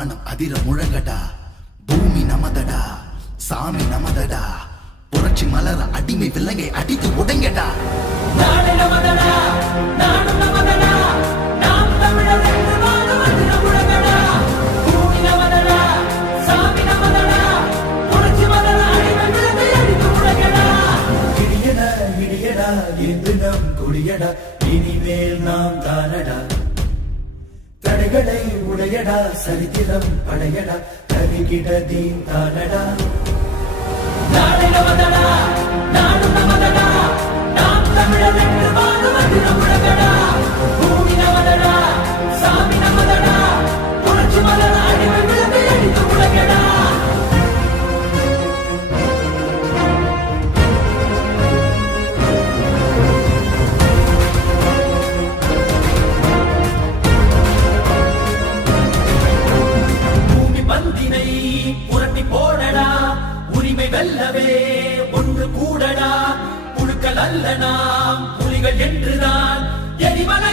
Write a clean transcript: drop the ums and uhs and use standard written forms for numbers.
வானம் அதிர முழங்கடா, பூமி நமதடா, சாமி நமதடா, புரட்சி மலர அடிமை விலங்கை அடித்து உடைங்கடா. நாடு நமதடா, நாடு நமதடா, நாம் தமிழர் என்று வாழும் அதிர முழங்கடா, பூமி நமதடா, சாமி நமதடா, புரட்சி மலர அடிமை விலங்கை அடித்து உடைங்கடா. இடியடா இடியடா என்று நம் கொடியடா, இனிமேல் நாம் தானடா. தடைகளை உடையடா, சரித்திரம் படையடா, கருகிட தீன் தானடா. நாடு நமதடா, நாடு நமதடா, நாம் தமிழர் என்று வாழும் அதிர முழங்கடா, பூமி நமதடா, சாமி நமதடா, புரட்சி மலர அடிமை விலங்கை அடித்து உடைங்கடா. பூமி பந்தினை புரட்டி போடடா, உரிமை வெல்லவே ஒன்று கூடடா, புழுக்கள் அல்ல நாம் புலிகள் என்றுதான் எரிமலை